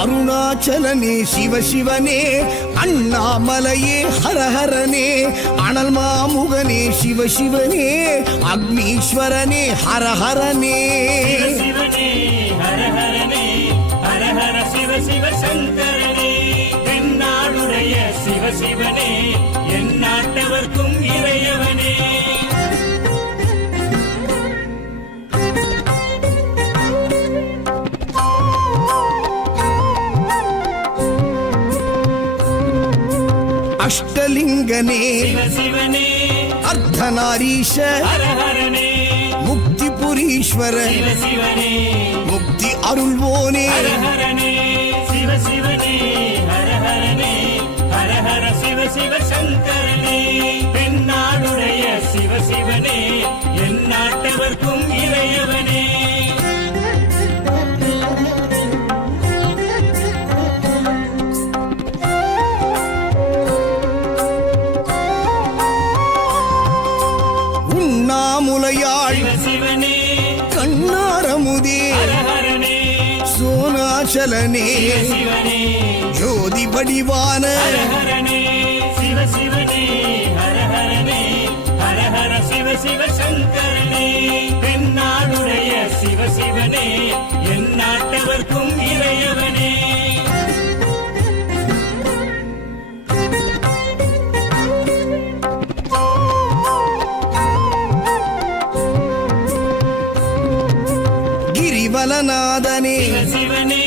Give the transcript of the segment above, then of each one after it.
அருணாச்சலனே சிவசிவனே, அண்ணாமலையே ஹரஹரனே, அனல் மாமுகனே சிவசிவனே, அக்னீஸ்வரனே ஹரஹரனே. சிவசிவனே ஹரஹரனே, ஹரஹர சிவ சிவ சங்கரனே, தென்னாடுடைய சிவசிவனே, என் நாட்டவர்க்கும் இறையவனே. அஷ்டலிங்கனே சிவசிவனே, அர்த்தநாரீஷ ஹரஹரனே, முக்திபுரீஸ்வர சிவசிவனே, முக்தி அருள்வோனே. ஹரஹரனே சிவசிவனே, ஹரஹரனே, ஹரஹர சிவ சிவ சங்கரனே, தென்னாடுடைய சிவசிவனே, என் நாட்டவர்க்கும் இறையவனே. உண்ணாமுலையாள் சிவசிவனே, கண்ணாரமுதே ஹரஹரனே, சோனாச்சலனே சிவசிவனே, ஜோதி வடிவான ஹரஹரனே சிவசிவனே, ஹரஹரனே, ஹரஹர சிவ சிவ சங்கரனே, தென்னாடுடைய சிவசிவனே, என் நாட்டவர்க்கும் இறையவனே. கிரிவலநாதனே சிவசிவனே,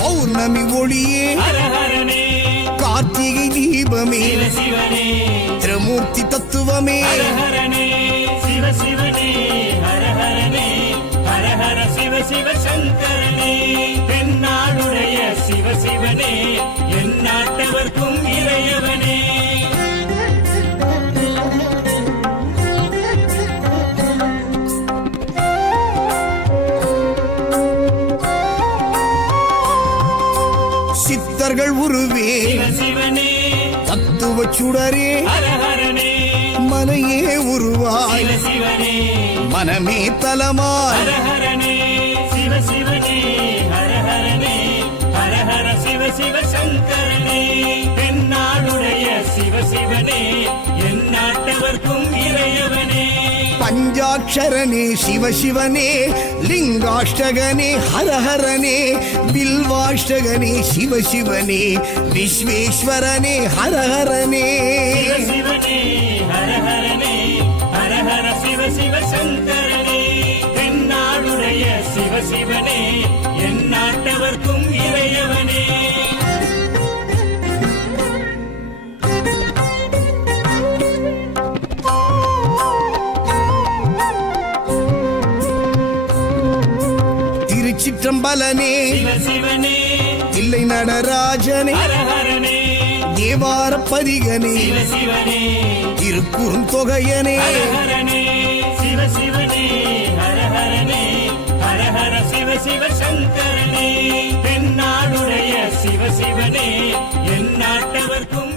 பௌர்ணமி ஒளியே ஹரஹரனே, கார்த்திகை தீபமே சிவசிவனே, திரமூர்த்தி தத்துவமே. ஹரஹரனே சிவசிவனே, ஹரஹரனே, ஹரஹர சிவ சிவ சங்கரனே, தென்னாடுடைய சிவசிவனே, என் நாட்டவர்க்கும் இறையவனே. சித்தர்கள் உருவே சிவசிவனே, தத்துவ சுடரே ஹரஹரனே, மனையே உருவாய் சிவசிவனே, மனமே தலமாய். ஹரஹரனே சிவசிவனே, ஹரஹரனே, ஹரஹர சிவ சிவ சங்கரனே, தென்னாடுடைய சிவசிவனே, என் நாட்டவர்க்கும் இறையவனே. பஞ்சாட்சரனே சிவசிவனே, லிங்காஷ்டகனே ஹரஹரனே, பில்வாஷ்டகனே சிவசிவனே, விஸ்வேஸ்வரனே ஹரஹரனே. சிவசிவனே, ஹரஹரனே, ஹரஹர சிவ சிவ சங்கரனே, தென்னாடுடைய சிவசிவனே, என் நாட்டவர்க்கும் இறையவனே. திருச்சிற்றம்பலனே சிவசிவனே, தில்லை நடராஜனே, ஹரஹரனே, தேவார பதிகனே, சிவசிவனே, திருக்குறுந்தொகையனே. ஹரஹரனே சிவசிவனே, ஹரஹரனே, ஹரஹர சிவ சிவ சங்கரனே, தென்னாடுடைய சிவசிவனே, என் நாட்டவர்க்கும்